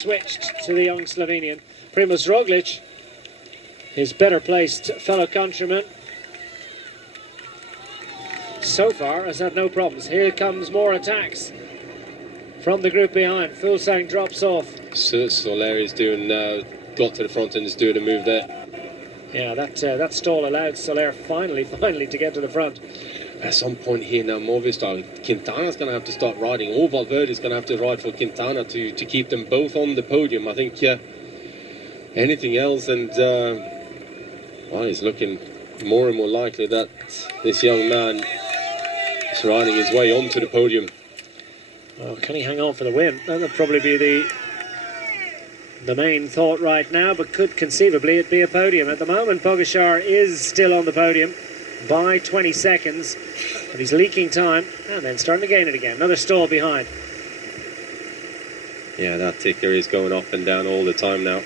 Switched to the young Slovenian. Primož Roglič, his better placed fellow countryman, so far has had no problems. Here comes more attacks from the group behind. Fuglsang drops off. Soler is doing, got to the front and is doing a move there. Yeah, that stall allowed Soler finally to get to the front. At some point here now, Movistar, Quintana's going to have to start riding, or Valverde's going to have to ride for Quintana to keep them both on the podium. I think anything else, and well, it's looking more and more likely that this young man is riding his way onto the podium. Well, can he hang on for the win? That'll probably be the main thought right now, but could conceivably it be a podium. At the moment, Pogačar is still on the podium by 20 seconds, but he's leaking time and then starting to gain it again. Another stall behind. Yeah, that ticker is going up and down all the time now.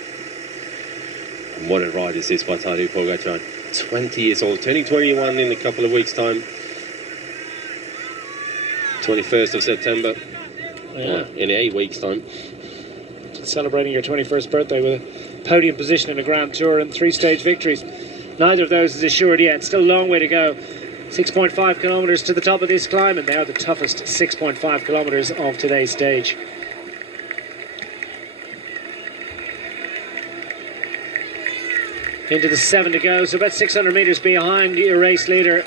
And what a ride is this by Tadej Pogačar. 20 years old, turning 21 in a couple of weeks' time. 21st of September. Yeah. In 8 weeks' time. Celebrating your 21st birthday with a podium position in a Grand Tour and 3-stage victories. Neither of those is assured yet. Still a long way to go. 6.5 kilometres to the top of this climb, and they are the toughest 6.5 kilometres of today's stage. Into the 7 to go, so about 600 metres behind your race leader.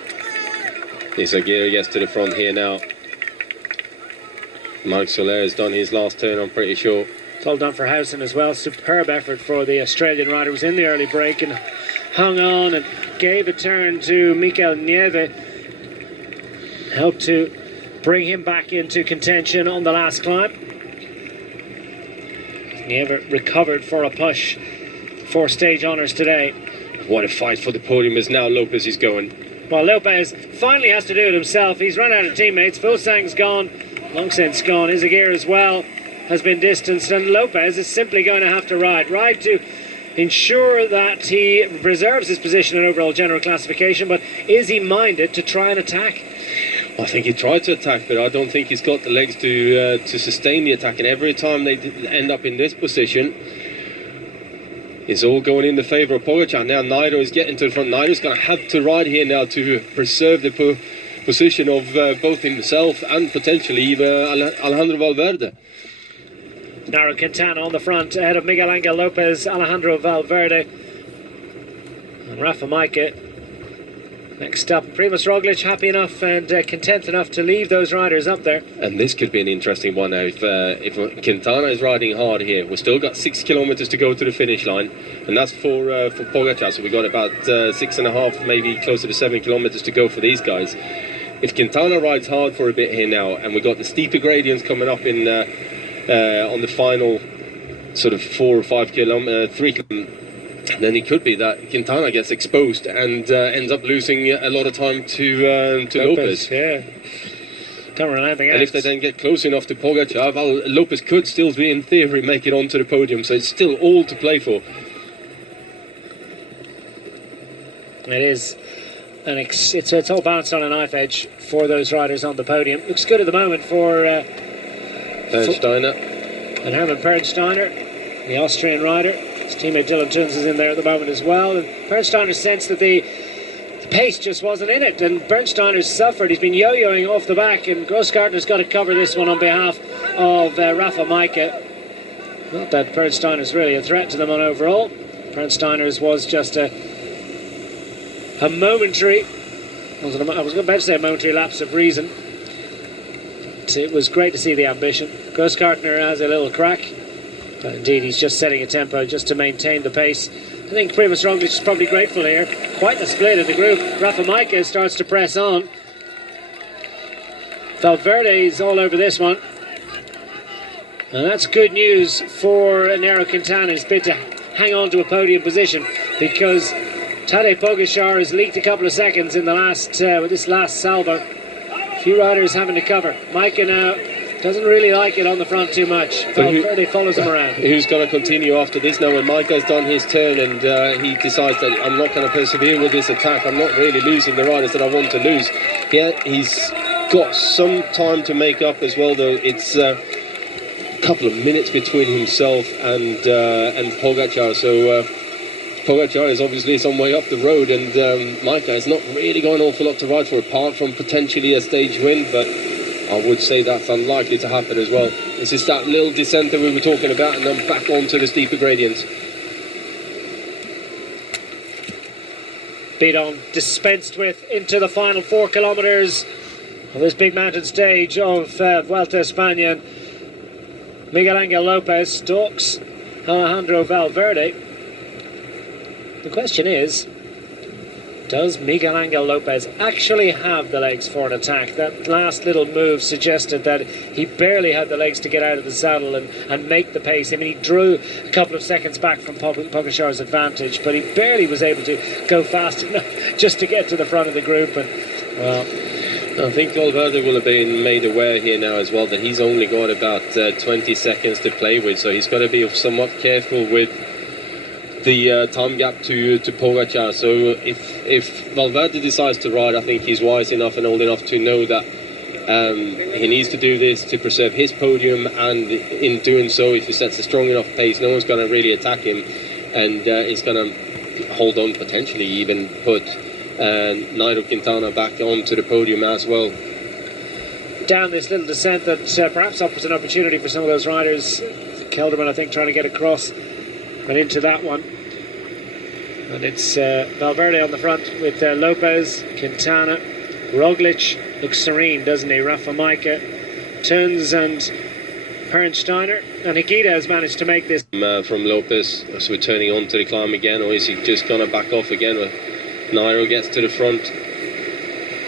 Izagirre gets to the front here now. Mike Soler has done his last turn, I'm pretty sure. It's all done for Housen as well. Superb effort for the Australian rider. Was in the early break and hung on and gave a turn to Mikel Nieve. Helped to bring him back into contention on the last climb. Nieve recovered for a push for stage honours today. What a fight for the podium as now Lopez is going. Well, Lopez finally has to do it himself. He's run out of teammates. Fuglsang's gone. Long since gone. Izagirre as well has been distanced, and Lopez is simply going to have to ride to ensure that he preserves his position in overall general classification. But is he minded to try and attack? I think he tried to attack, but I don't think he's got the legs to sustain the attack. And every time they end up in this position, it's all going in the favour of Pogačar. Now Nairo is getting to the front. Nairo's going to have to ride here now to preserve the position of both himself and potentially Alejandro Valverde. Naira Quintano on the front, ahead of Miguel Angel Lopez, Alejandro Valverde and Rafalom Majko. Next up, Primož Roglič, happy enough and content enough to leave those riders up there. And this could be an interesting one now. If Quintana is riding hard here, we've still got 6 kilometres to go to the finish line, and that's for Pogačar. So we've got about 6.5, maybe closer to 7 kilometres to go for these guys. If Quintana rides hard for a bit here now, and we've got the steeper gradients coming up in on the final sort of 4 or 5 kilometres, 3 kilometres, then it could be that Quintana gets exposed and ends up losing a lot of time to Lopez. Yeah. Don't run anything else. And if they then get close enough to Pogačar, well, Lopez could still be, in theory, make it onto the podium. So it's still all to play for. It is. And it's all balanced on a knife edge for those riders on the podium. Looks good at the moment for Steiner. And Hermann Pernsteiner, the Austrian rider. His teammate Dylan Tunes is in there at the moment as well. And Pernsteiner sensed that the pace just wasn't in it. And Pernsteiner's suffered. He's been yo-yoing off the back. And Grossgartner's got to cover this one on behalf of Rafalom Majko. Not that Pernsteiner's really a threat to them on overall. Pernsteiner's was just a momentary, I was about to say a momentary lapse of reason. But it was great to see the ambition. Grossgartner has a little crack, but indeed he's just setting a tempo just to maintain the pace. I think Primož Roglič is probably grateful here. Quite the split in the group. Rafalom Majko starts to press on. Valverde is all over this one. And that's good news for Naira Quintana's bid to hang on to a podium position, because Tadej Pogačar has leaked a couple of seconds in the last with this last salvo. A few riders having to cover. Majko now doesn't really like it on the front too much. Valverde follows him around. Who's going to continue after this now when Majko's done his turn and he decides that I'm not going to persevere with this attack. I'm not really losing the riders that I want to lose. Yeah, he's got some time to make up as well, though. It's couple of minutes between himself and Pogačar. So Pogačar is obviously some way up the road, and Majko has not really got an awful lot to ride for, apart from potentially a stage win, but I would say that's unlikely to happen as well. This is that little descent that we were talking about, and then back onto the steeper gradients. Beat on dispensed with into the final 4 kilometres of this big mountain stage of Vuelta España. Miguel Angel Lopez stalks Alejandra Valverde. The question is, does Miguel Angel Lopez actually have the legs for an attack? That last little move suggested that he barely had the legs to get out of the saddle and make the pace. I mean, he drew a couple of seconds back from Pogačar's advantage, but he barely was able to go fast enough just to get to the front of the group. And, well, I think Valverde will have been made aware here now as well that he's only got about 20 seconds to play with, so he's got to be somewhat careful with the time gap to Pogačar. So if Valverde decides to ride, I think he's wise enough and old enough to know that he needs to do this to preserve his podium, and in doing so, if he sets a strong enough pace, no one's going to really attack him, and he's going to hold on, potentially even put Naira Quintano back onto the podium as well. Down this little descent that perhaps offers an opportunity for some of those riders. Kelderman, I think, trying to get across and into that one. And it's Valverde on the front with Lopez, Quintana. Roglič looks serene, doesn't he? Rafa Majka, Tuns and Pernsteiner. And Higuita has managed to make this. From Lopez, so we're turning on to the climb again, or is he just going to back off again? Nairo gets to the front.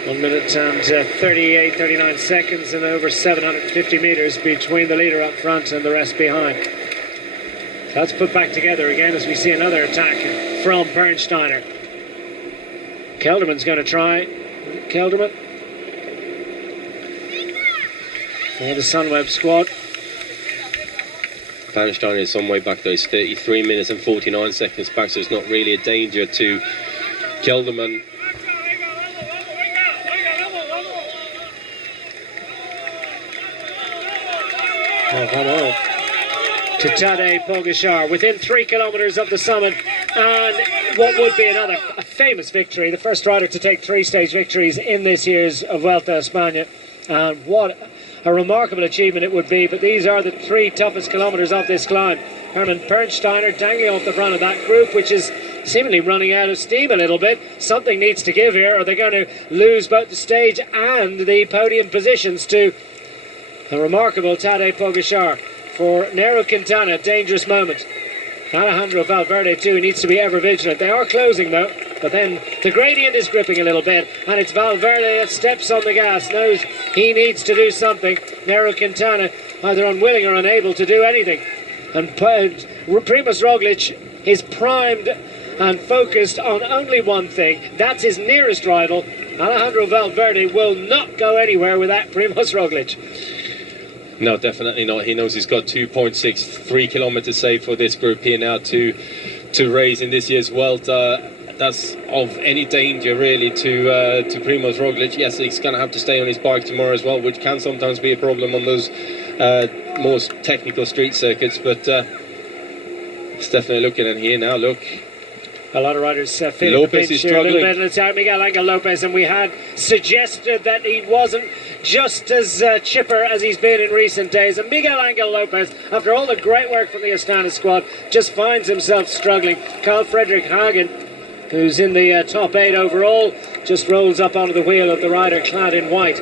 1 minute and 39 seconds and over 750 metres between the leader up front and the rest behind. That's put back together again as we see another attack from Pernsteiner. Kelderman's going to try. Kelderman for the Sunweb squad. Pernsteiner is some way back though. He's 33 minutes and 49 seconds back, so it's not really a danger to Kelderman. Come on. To Tadej Pogačar, within 3 kilometres of the summit, and what would be a famous victory, the first rider to take 3-stage victories in this year's Vuelta España, and what a remarkable achievement it would be. But these are the 3 toughest kilometres of this climb. Herman Pernsteiner dangling off the front of that group, which is seemingly running out of steam a little bit. Something needs to give here, or they're going to lose both the stage and the podium positions to a remarkable Tadej Pogačar. For Nairo Quintana, dangerous moment. Alejandro Valverde too needs to be ever vigilant. They are closing though, but then the gradient is gripping a little bit, and it's Valverde that steps on the gas, knows he needs to do something. Nairo Quintana either unwilling or unable to do anything. And Primož Roglič is primed and focused on only one thing. That's his nearest rival. Alejandro Valverde will not go anywhere without Primož Roglič. No, definitely not. He knows he's got 2.63 kilometres saved for this group here now to race in this year's Vuelta. That's of any danger really to Primož Roglič. Yes, he's going to have to stay on his bike tomorrow as well, which can sometimes be a problem on those more technical street circuits. But it's definitely looking at here now. Look. A lot of riders feeling the pinch here a little bit. It's Miguel Angel Lopez, and we had suggested that he wasn't just as chipper as he's been in recent days. And Miguel Angel Lopez, after all the great work from the Astana squad, just finds himself struggling. Carl Fredrik Hagen, who's in the top 8 overall, just rolls up onto the wheel of the rider clad in white.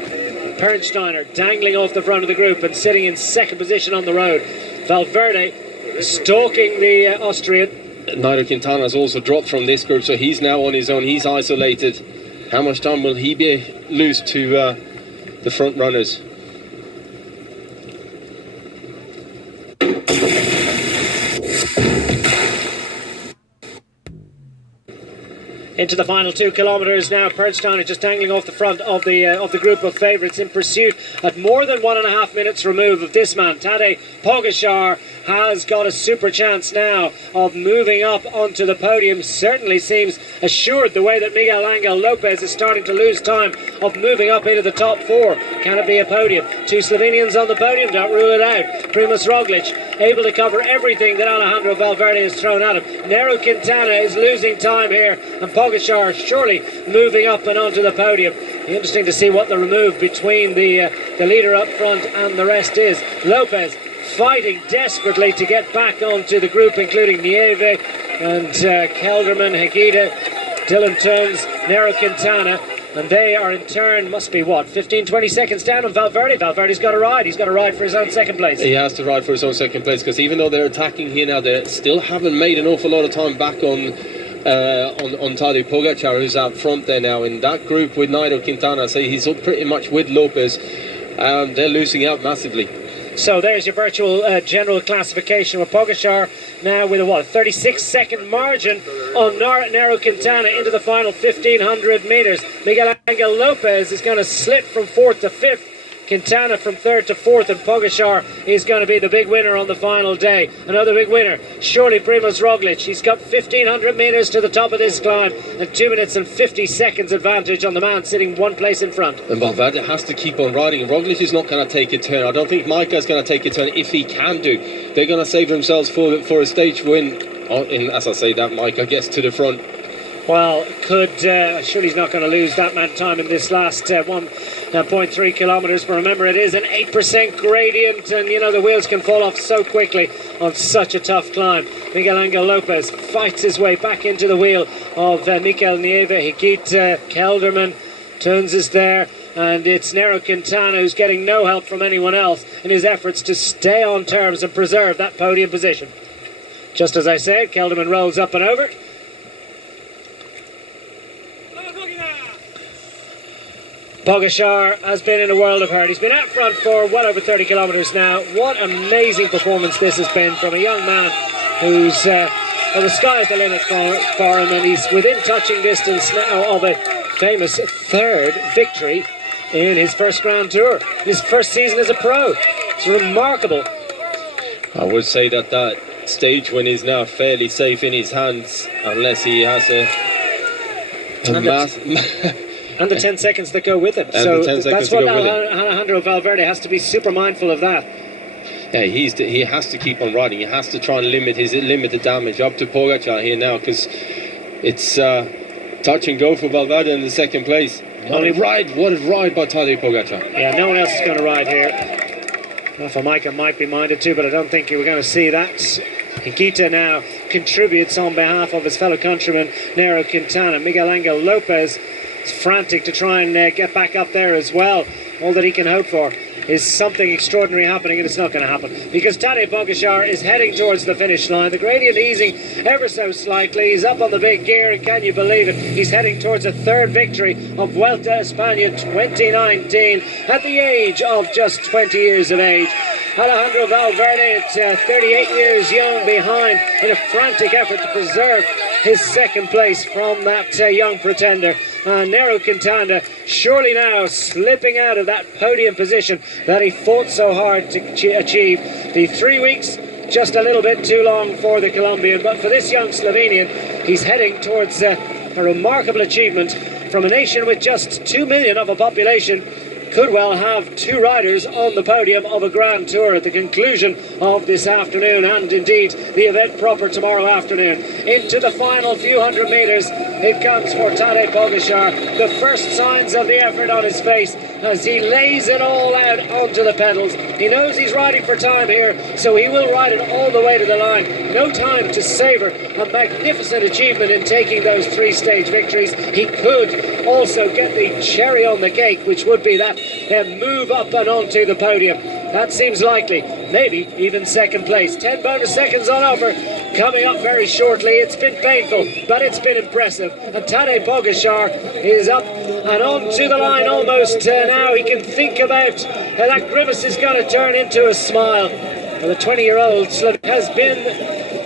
Pernsteiner dangling off the front of the group and sitting in second position on the road. Valverde stalking the Austrian. Naira Quintana has also dropped from this group, so he's now on his own. He's isolated. How much time will he lose to the front runners? Into the final 2 kilometres now. Pernsteiner just dangling off the front of the group of favourites in pursuit at more than 1.5 minutes remove of this man. Tadej Pogačar has got a super chance now of moving up onto the podium. Certainly seems assured the way that Miguel Angel Lopez is starting to lose time of moving up into the top 4. Can it be a podium? Two Slovenians on the podium, don't rule it out. Primož Roglič able to cover everything that Alejandro Valverde has thrown at him. Naira Quintana is losing time here, and Pogačar surely moving up and onto the podium. Interesting to see what the remove between the leader up front and the rest is. Lopez fighting desperately to get back onto the group, including Nieve and Kelderman, Higuita, Dylan Teuns, Naira Quintana. And they are in turn, must be what, 15-20 seconds down on Valverde. Valverde's got a ride. He's got a ride for his own second place. He has to ride for his own second place, because even though they're attacking here now, they still haven't made an awful lot of time back on Tadej Pogačar, who's out front there now in that group with Nairo Quintana. So he's up pretty much with Lopez. They're losing out massively. So there's your virtual general classification, with Pogačar now with a 36-second margin on Nairo Quintana into the final 1,500 metres. Miguel Angel Lopez is going to slip from 4th to 5th. Quintana from 3rd to 4th, and Pogačar is going to be the big winner on the final day. Another big winner, surely Primož Roglič. He's got 1,500 metres to the top of this climb, and 2 minutes and 50 seconds advantage on the man sitting one place in front. And Valverde has to keep on riding. Roglič is not going to take a turn. I don't think Majka is going to take a turn. If he can do, they're going to save themselves for a stage win. And as I say that, Majka gets to the front. Well, surely he's not going to lose that amount of time in this last 1.3 kilometres. But remember, it is an 8% gradient, and you know the wheels can fall off so quickly on such a tough climb. Miguel Angel Lopez fights his way back into the wheel of Mikel Nieve, Higuita, Kelderman. Teuns is there, and it's Nairo Quintana who's getting no help from anyone else in his efforts to stay on terms and preserve that podium position. Just as I said, Kelderman rolls up and over. Pogačar has been in a world of hurt. He's been out front for well over 30 kilometres now. What amazing performance this has been from a young man who's, well, the sky is the limit for him, and he's within touching distance now of a famous 3rd victory in his first Grand Tour, his first season as a pro. It's remarkable. I would say that stage win is now fairly safe in his hands, unless he has and the 10 seconds that go with it. So that's what Alejandro Valverde has to be super mindful of that. Yeah, he has to keep on riding. He has to try and limit the damage up to Pogačar here now, because it's touch and go for Valverde in the second place. What a ride by Tadej Pogačar. Yeah, no one else is going to ride here. Rafa Majka might be minded to, but I don't think you were going to see that. Higuita now contributes on behalf of his fellow countryman Nairo Quintana. Miguel Angel Lopez is frantic to try and get back up there as well. All that he can hope for is something extraordinary happening, and it's not going to happen, because Tadej Pogačar is heading towards the finish line. The gradient easing ever so slightly. He's up on the big gear, and can you believe it? He's heading towards a 3rd victory of Vuelta España 2019 at the age of just 20 years of age. Alejandro Valverde at 38 years young behind, in a frantic effort to preserve his second place from that young pretender. Nairo Quintana surely now slipping out of that podium position that he fought so hard to achieve. The 3 weeks, just a little bit too long for the Colombian, but for this young Slovenian, he's heading towards a remarkable achievement from a nation with just 2 million of a population. Could well have 2 riders on the podium of a Grand Tour at the conclusion of this afternoon, and indeed the event proper tomorrow afternoon. Into the final few hundred metres it comes for Tadej Pogačar. The first signs of the effort on his face as he lays it all out onto the pedals. He knows he's riding for time here, so he will ride it all the way to the line. No time to savour a magnificent achievement in taking those 3-stage victories. He could also get the cherry on the cake, which would be that move up and onto the podium. That seems likely. Maybe even second place. 10 bonus seconds on offer coming up very shortly. It's been painful, but it's been impressive. And Tadej Pogačar is up and onto the line almost now. He can think about how that grimace is going to turn into a smile. And the 20-year-old has been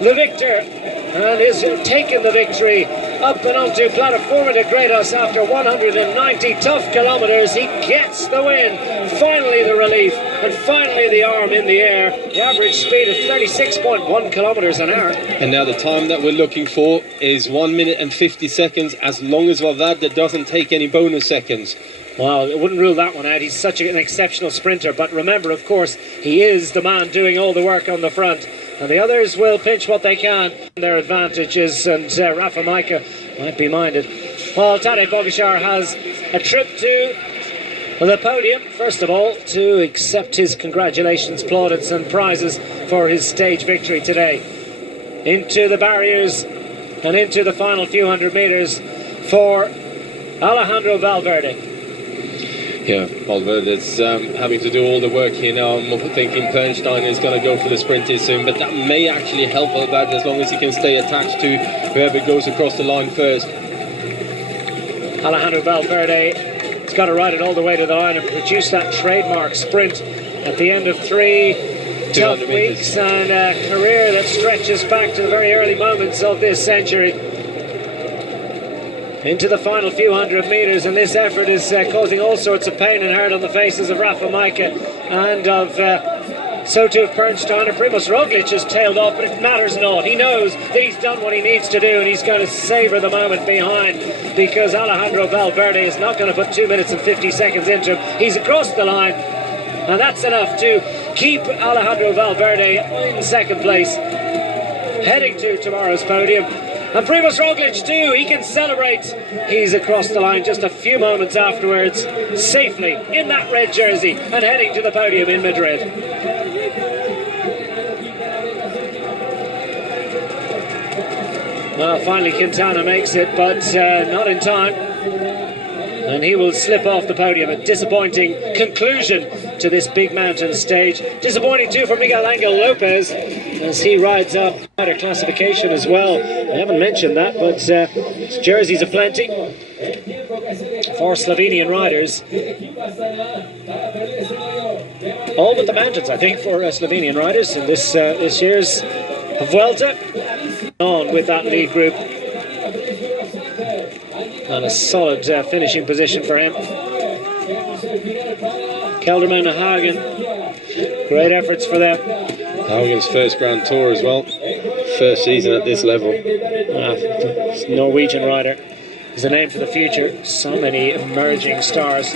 the victor and has taken the victory up and onto Plataforme de Gredos after 190 tough kilometres. He gets the win, finally the relief, and finally the arm in the air. The average speed of 36.1 kilometres an hour. And now the time that we're looking for is 1 minute and 50 seconds, as long as Valverde doesn't take any bonus seconds. Well, it wouldn't rule that one out. He's such an exceptional sprinter. But remember, of course, he is the man doing all the work on the front. And the others will pinch what they can. Their advantages, and Rafalom Majko might be minded. Well, Tadej Pogačar has a trip to the podium, first of all, to accept his congratulations, plaudits and prizes for his stage victory today. Into the barriers and into the final few hundred metres for Alejandro Valverde. Yeah, Valverde's having to do all the work here now. I'm thinking Pernstein is going to go for the sprint here soon, but that may actually help Valverde as long as he can stay attached to whoever goes across the line first. Alejandro Valverde has got to ride it all the way to the line and produce that trademark sprint at the end of 3 tough weeks and a career that stretches back to the very early moments of this century. Into the final few hundred metres, and this effort is causing all sorts of pain and hurt on the faces of Rafalom Majko and of so too of Pernstein. And Primož Roglič has tailed off, but it matters not. He knows that he's done what he needs to do, and he's going to savour the moment behind, because Alejandro Valverde is not going to put 2 minutes and 50 seconds into him. He's across the line, and that's enough to keep Alejandro Valverde in second place, heading to tomorrow's podium. And Primož Roglič too, he can celebrate. He's across the line just a few moments afterwards, safely in that red jersey and heading to the podium in Madrid. Well, finally Quintana makes it, but not in time. And he will slip off the podium. A disappointing conclusion to this big mountain stage. Disappointing too for Miguel Angel Lopez as he rides up rider classification as well. I haven't mentioned that, but jerseys aplenty for Slovenian riders. All but the mountains, I think, for Slovenian riders in this year's Vuelta. On with that lead group. And a solid finishing position for him. Kelderman and Hagen, great efforts for them. Hagen's first Grand Tour as well, first season at this level. Norwegian rider is a name for the future. So many emerging stars.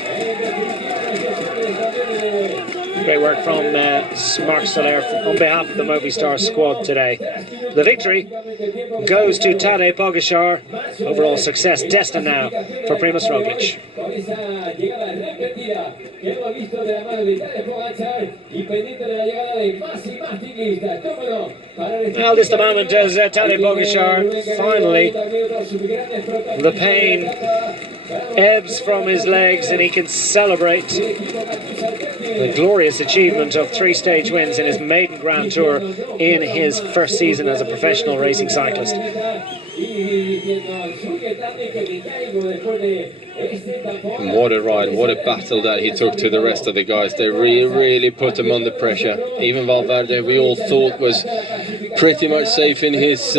Great work from Mark Soler on behalf of the Movistar squad today. The victory goes to Tadej Pogačar. Overall success destined now for Primož Roglič. Now this the moment as Tadej Pogačar finally, the pain ebbs from his legs and he can celebrate the glorious achievement of 3 stage wins in his maiden Grand Tour in his first season as a professional racing cyclist. What a ride, what a battle that he took to the rest of the guys. They really put him under pressure. Even Valverde, we all thought was pretty much safe in his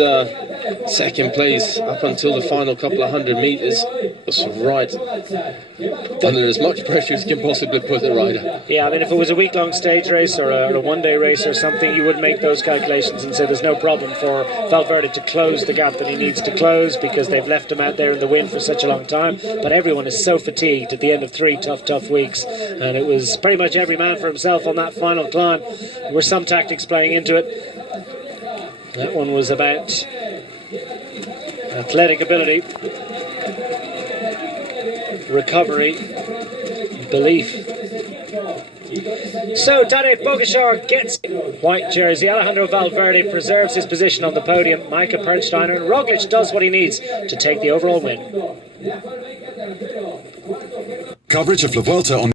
second place up until the final couple of hundred metres. Was right under as much pressure as you can possibly put a rider. Yeah, I mean, if it was a week-long stage race or a one-day race or something, you would make those calculations and say there's no problem for Valverde to close the gap that he needs to close because they've left him out there in the wind for such a long time. But everyone is so fatigued at the end of 3 tough weeks, and it was pretty much every man for himself on that final climb. There were some tactics playing into it. That one was about athletic ability, recovery, belief. So Tadej Pogačar gets white jersey. Alejandro Valverde preserves his position on the podium. Majko, Pernstein and Roglič does what he needs to take the overall win. Coverage of La Vuelta on